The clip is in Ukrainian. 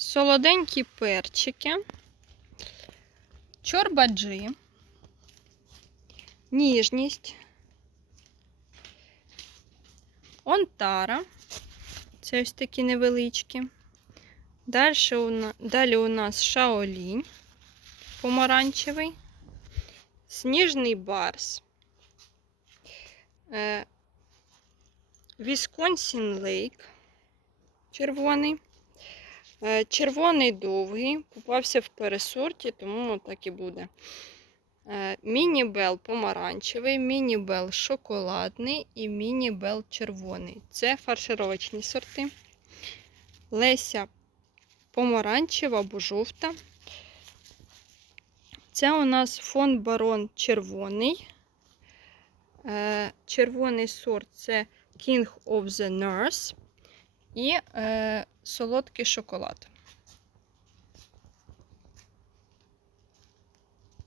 солоденькі перчики, чорбаджі, ніжність, онтара. Це ось такі невеличкі. Далі у, на- далі у нас шаолінь помаранчевий, сніжний барс, е, Вісконсін Лейк червоний. Е, Червоний довгий, попався в пересорті, тому так і буде. Е, Міні-бел помаранчевий, міні-бел шоколадний і міні-бел червоний. Це фаршировочні сорти. Леся помаранчева або жовта. Це у нас фон барон червоний. Е, Червоний сорт це King of the Nurse і солодкий шоколад.